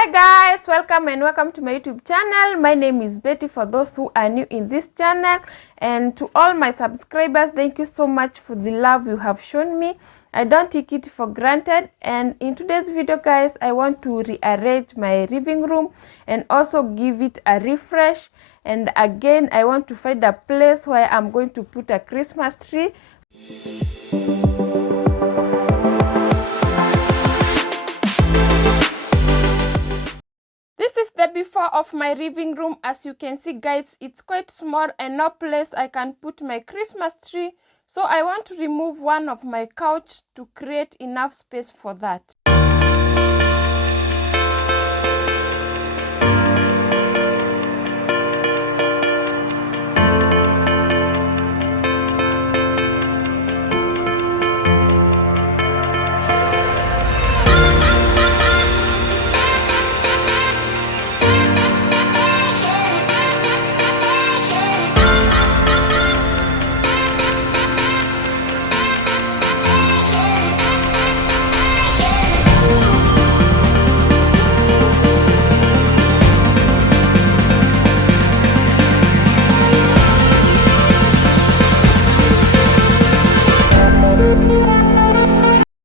Hi guys, welcome to my YouTube channel. My name is Betty for those who are new in this channel, and to all my subscribers, thank you so much for the love you have shown me. I don't take it for granted. And in today's video guys, I want to rearrange my living room and also give it a refresh. And again, I want to find a place where I'm going to put a Christmas tree. This is the before of my living room. As you can see guys, it's quite small and no place I can put my Christmas tree. So I want to remove one of my couch to create enough space for that.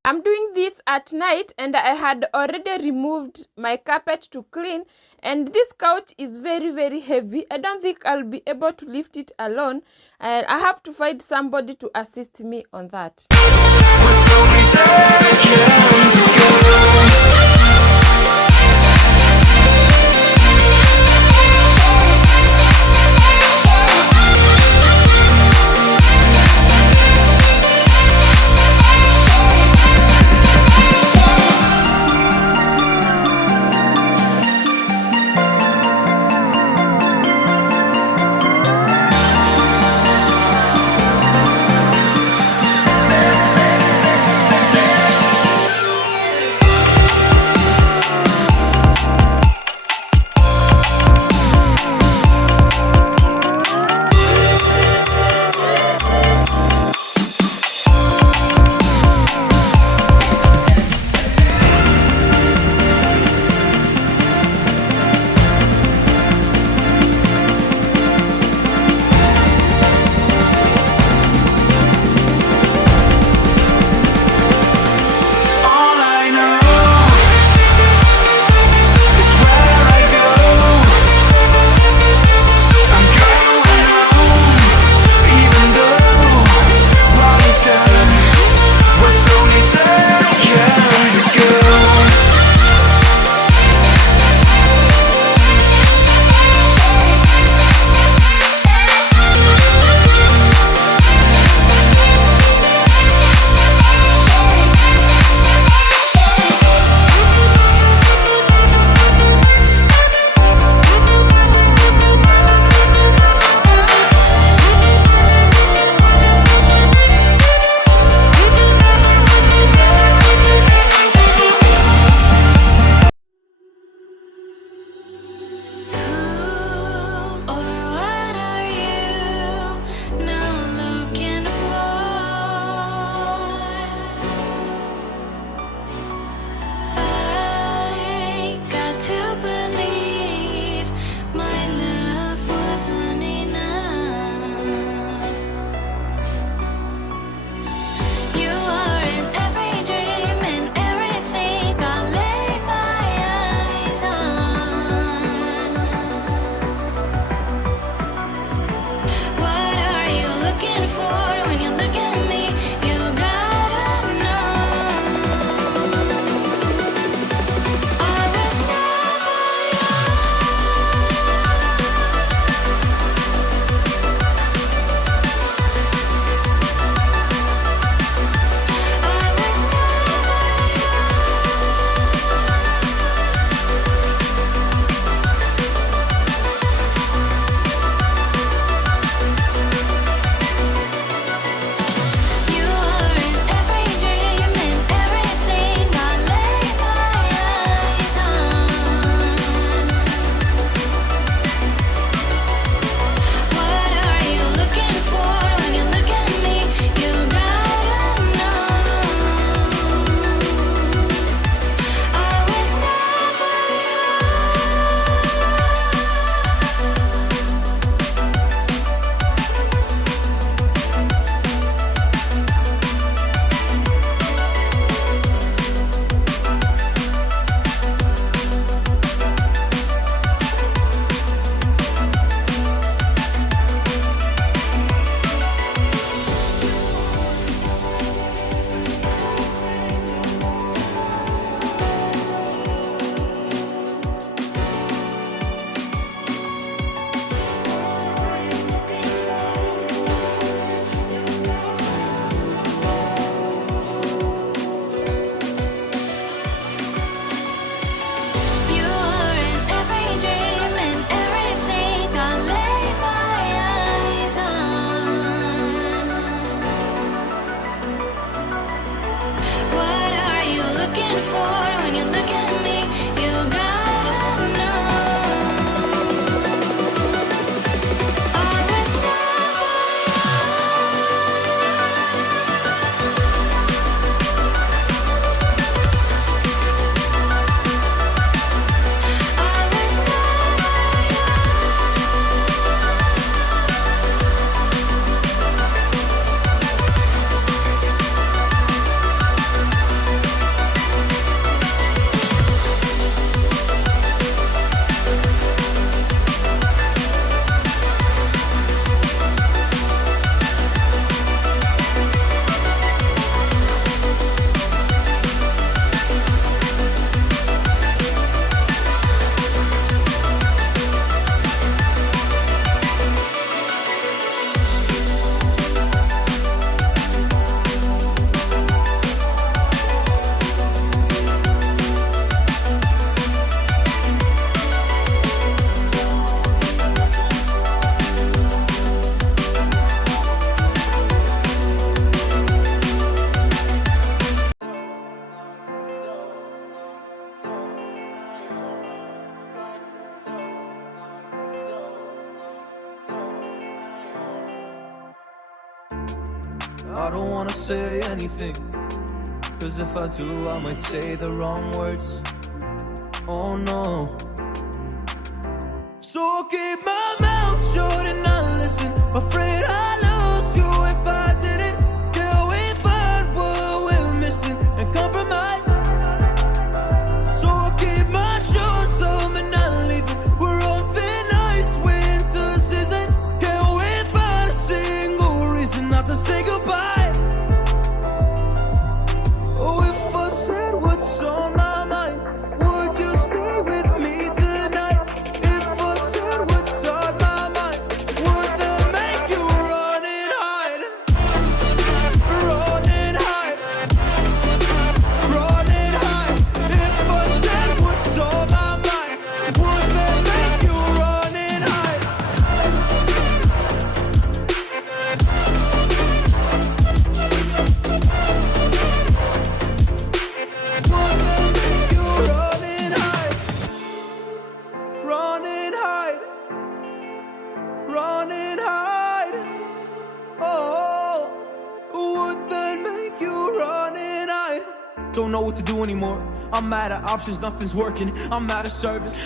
I'm doing this at night and I had already removed my carpet to clean, and this couch is very heavy. I don't think I'll be able to lift it alone, and I have to find somebody to assist me on that. I don't wanna say anything, cause if I do I might say the wrong words. Oh no. So I'll keep my mouth shut and not listen. Afraid I lose you if I didn't. Till we find what we're missing and compromise. So I'll keep my shoes on and not leaving. We're on thin ice, winter season. Can't we find a single reason not to say goodbye? Oh, if I said what's on my mind, would you stay with me tonight? If I said what's on my mind, would that make you run and hide? Run and hide. Run and hide. If I said what's on my mind, would that make you run and hide? Would that make you run and hide? Run and hide. Run and hide. Oh, would that make you run and hide? Don't know what to do anymore. I'm out of options, nothing's working. I'm out of service.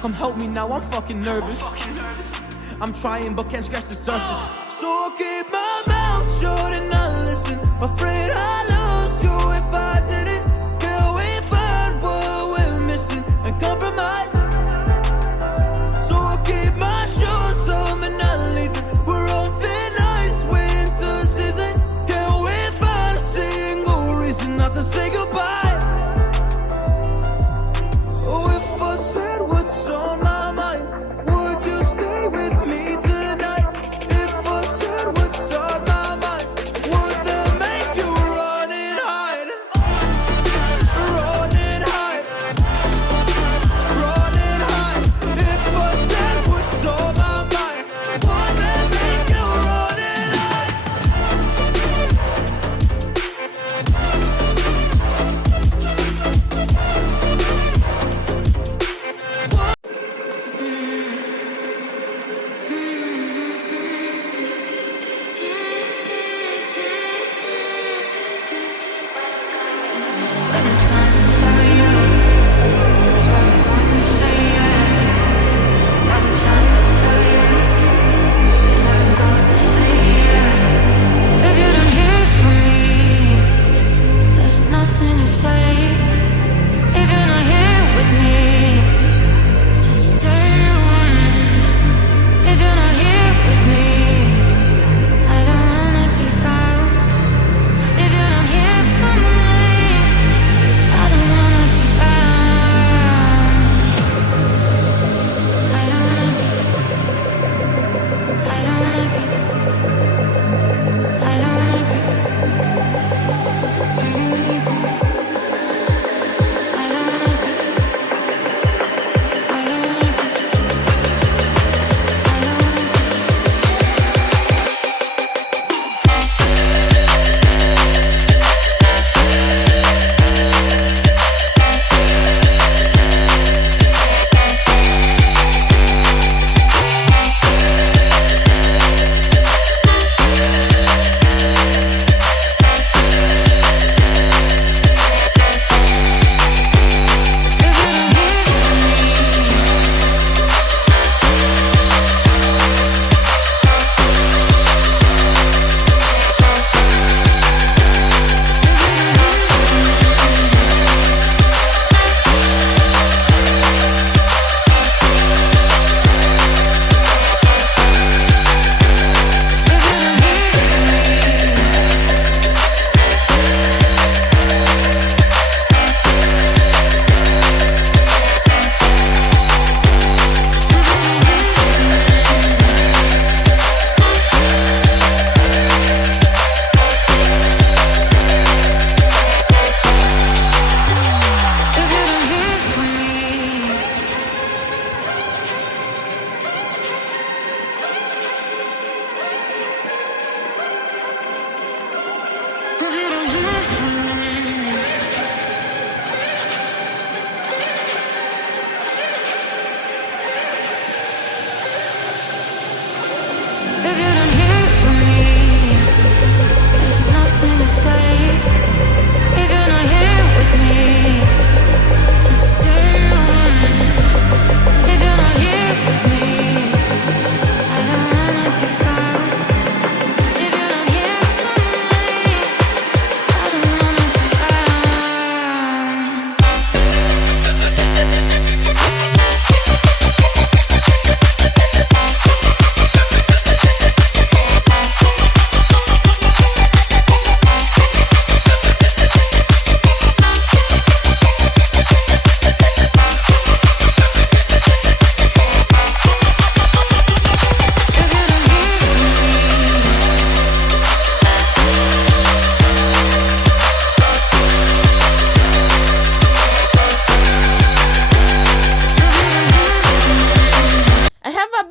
Come help me now, I'm fucking nervous. I'm trying but can't scratch the surface. So I'll keep my mouth shut and not listen. Afraid I lose you if I didn't. Till we find what we're missing and compromise. So I'll keep my shoes on and not leaving. We're on thin ice, winter season. Can't we find a single reason not to say goodbye? Oh, if I said what's on my mind, would you stay with me tonight? If I said what's on my mind, would that make you run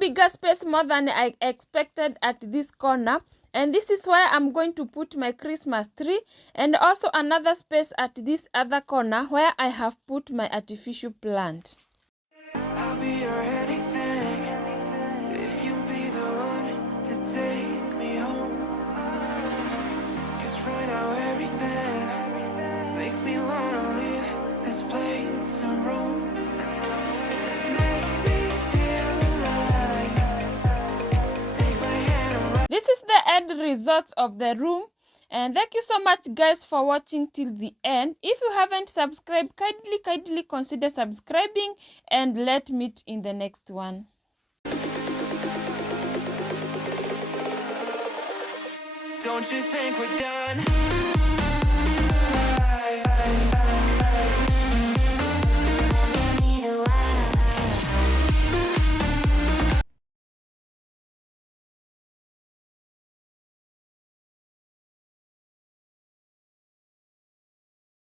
bigger space more than I expected at this corner. And this is where I'm going to put my Christmas tree, and also another space at this other corner where I have put my artificial plant. I'll be your anything if you be the one to take me home. 'Cause right now everything makes me wanna leave this place and roam. Make me feel alive. Take my hand and run. This is the end result of the room. And thank you so much guys for watching till the end. If you haven't subscribed, kindly consider subscribing, and let's meet in the next one. Don't you think we're done?